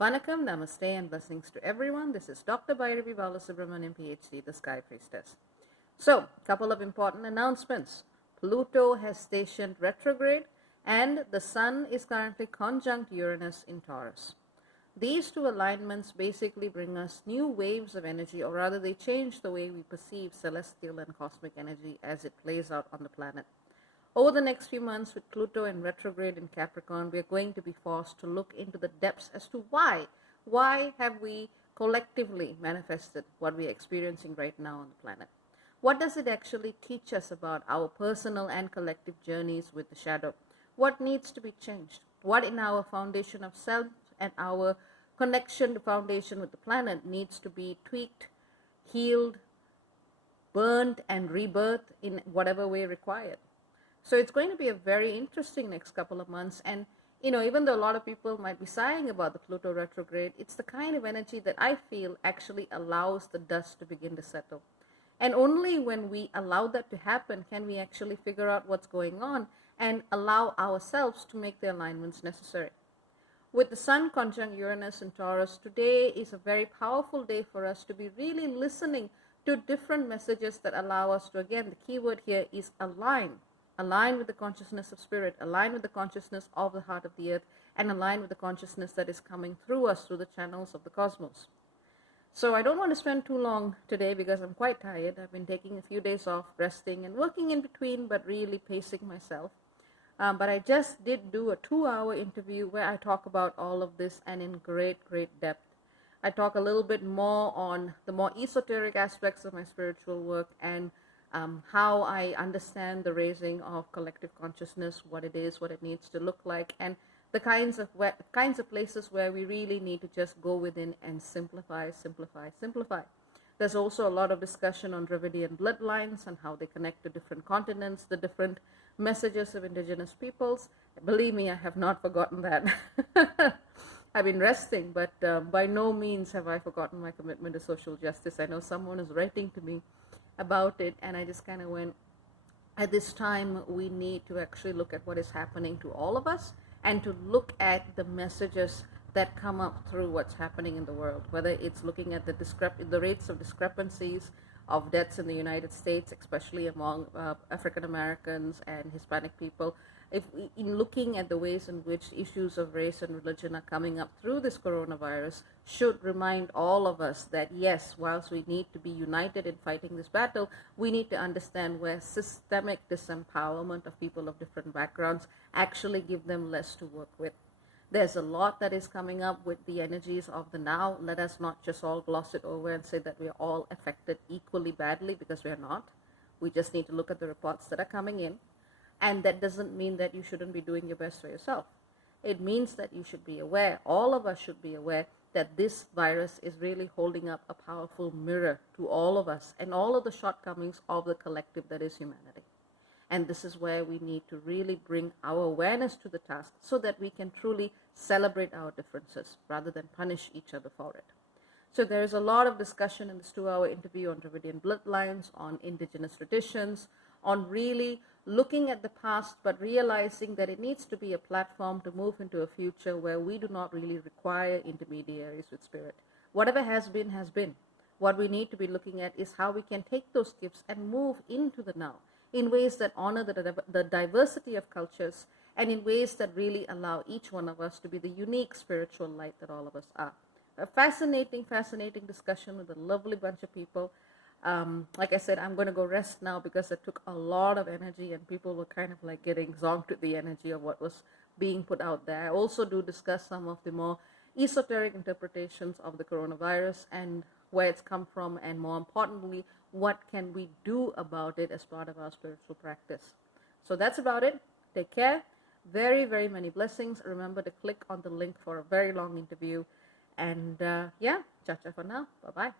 Vanakkam, Namaste, and blessings to everyone. This is Dr. Bairavee Balasubramanian, PhD, the Sky Priestess. So, couple of important announcements. Pluto has stationed retrograde, and the Sun is currently conjunct Uranus in Taurus. These two alignments basically bring us new waves of energy, or rather they change the way we perceive celestial and cosmic energy as it plays out on the planet. Over the next few months, with Pluto in retrograde in Capricorn, we are going to be forced to look into the depths as to why. Why have we collectively manifested what we are experiencing right now on the planet? What does it actually teach us about our personal and collective journeys with the shadow? What needs to be changed? What in our foundation of self and our connection to foundation with the planet needs to be tweaked, healed, burned, and rebirthed in whatever way required? So it's going to be a very interesting next couple of months. And, even though a lot of people might be sighing about the Pluto retrograde, it's the kind of energy that I feel actually allows the dust to begin to settle. And only when we allow that to happen can we actually figure out what's going on and allow ourselves to make the alignments necessary. With the Sun conjunct Uranus in Taurus, today is a very powerful day for us to be really listening to different messages that allow us to, again, the key word here is align. Align with the consciousness of spirit, align with the consciousness of the heart of the earth, and align with the consciousness that is coming through us through the channels of the cosmos. So I don't want to spend too long today because I'm quite tired. I've been taking a few days off, resting and working in between, but really pacing myself. But I just did do a 2-hour interview where I talk about all of this and in great depth. I talk a little bit more on the more esoteric aspects of my spiritual work and how I understand the raising of collective consciousness, what it is, what it needs to look like, and the kinds of places where we really need to just go within and simplify. There's also a lot of discussion on Dravidian bloodlines and how they connect to different continents, the different messages of indigenous peoples. Believe me, I have not forgotten that. I've been resting, but by no means have I forgotten my commitment to social justice. I know someone is writing to me about it, and I just kind of went, at this time we need to actually look at what is happening to all of us and to look at the messages that come up through what's happening in the world, whether it's looking at the rates of discrepancies of deaths in the United States, especially among African Americans and Hispanic people. In looking at the ways in which issues of race and religion are coming up through this coronavirus should remind all of us that yes, whilst we need to be united in fighting this battle, we need to understand where systemic disempowerment of people of different backgrounds actually give them less to work with. There's a lot that is coming up with the energies of the now. Let us not just all gloss it over and say that we are all affected equally badly, because we are not. We just need to look at the reports that are coming in. And that doesn't mean that you shouldn't be doing your best for yourself. It means that you should be aware, all of us should be aware, that this virus is really holding up a powerful mirror to all of us and all of the shortcomings of the collective that is humanity. And this is where we need to really bring our awareness to the task so that we can truly celebrate our differences rather than punish each other for it. So there is a lot of discussion in this 2-hour interview on Dravidian bloodlines, on indigenous traditions, on really looking at the past but realizing that it needs to be a platform to move into a future where we do not really require intermediaries with spirit. Whatever has been, has been. What we need to be looking at is how we can take those gifts and move into the now in ways that honor the diversity of cultures and in ways that really allow each one of us to be the unique spiritual light that all of us are. A fascinating discussion with a lovely bunch of people. Like I said, I'm going to go rest now because it took a lot of energy and people were kind of like getting zonked with the energy of what was being put out there. I also do discuss some of the more esoteric interpretations of the coronavirus and where it's come from, and more importantly, what can we do about it as part of our spiritual practice. So that's about it. Take care. Very many blessings. Remember to click on the link for a very long interview. And yeah, cha-cha for now. Bye-bye.